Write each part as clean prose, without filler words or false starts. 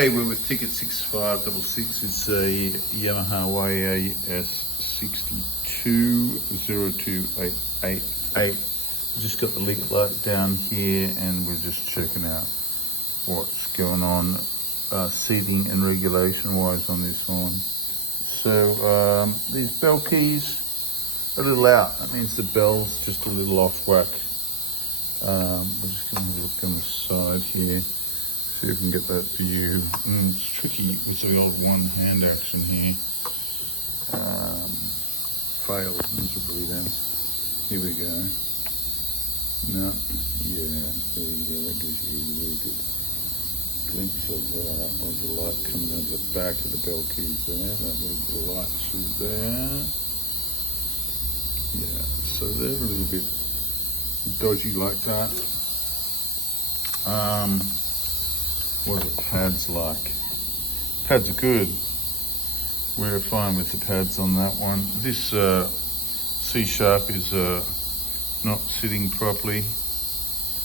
Hey, we're with ticket 6566. It's a Yamaha YAS62 02888. Just got the leak light down here and we're just checking out what's going on seating and regulation wise on this one. So these bell keys are a little out. That means the bell's just a little off whack. We're just going to look on the side here. See if we can get that view. It's tricky with the old one hand action here. Failed miserably then. Here we go. No, yeah, there you go. That gives you a really good glimpse of the light coming out the back of the bell keys there. That little bit of light through there. Yeah, so they're a little bit dodgy like that. What are the pads like? Pads are good. We're fine with the pads on that one. This C sharp is not sitting properly.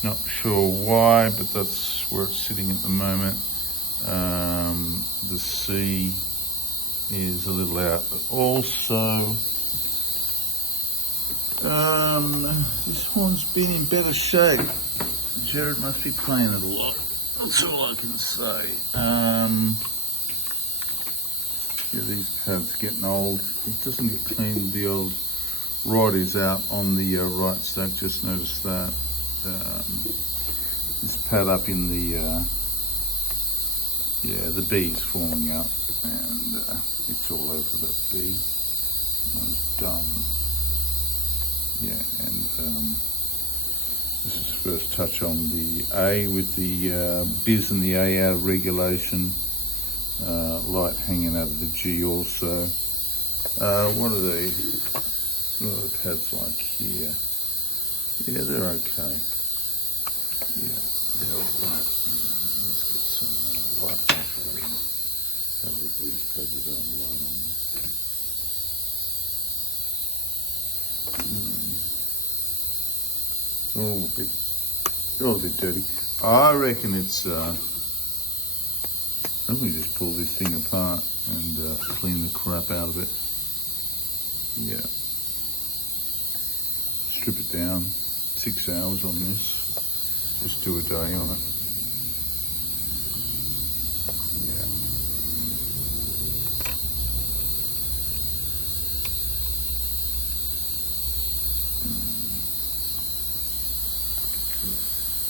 Not sure why, but that's where it's sitting at the moment. The C is a little out, but also this one's been in better shape. Jared must be playing it a lot. That's all I can say. Yeah, these pads getting old. It doesn't get cleaned. The old rod is out on the right stack. Just noticed that. This pad up in the the B is falling out, and it's all over that B. Almost done. Yeah, and this is the first touch on the A with the biz and the A out of regulation. Light hanging out of the G also. What are the pads like here? Yeah, they're okay. Yeah, they're all right. Let's get some light on for them. How would these pads without light on? They're all a bit dirty. I reckon it's, let me just pull this thing apart and clean the crap out of it. Yeah. Strip it down, 6 hours on this. Just do a day on it.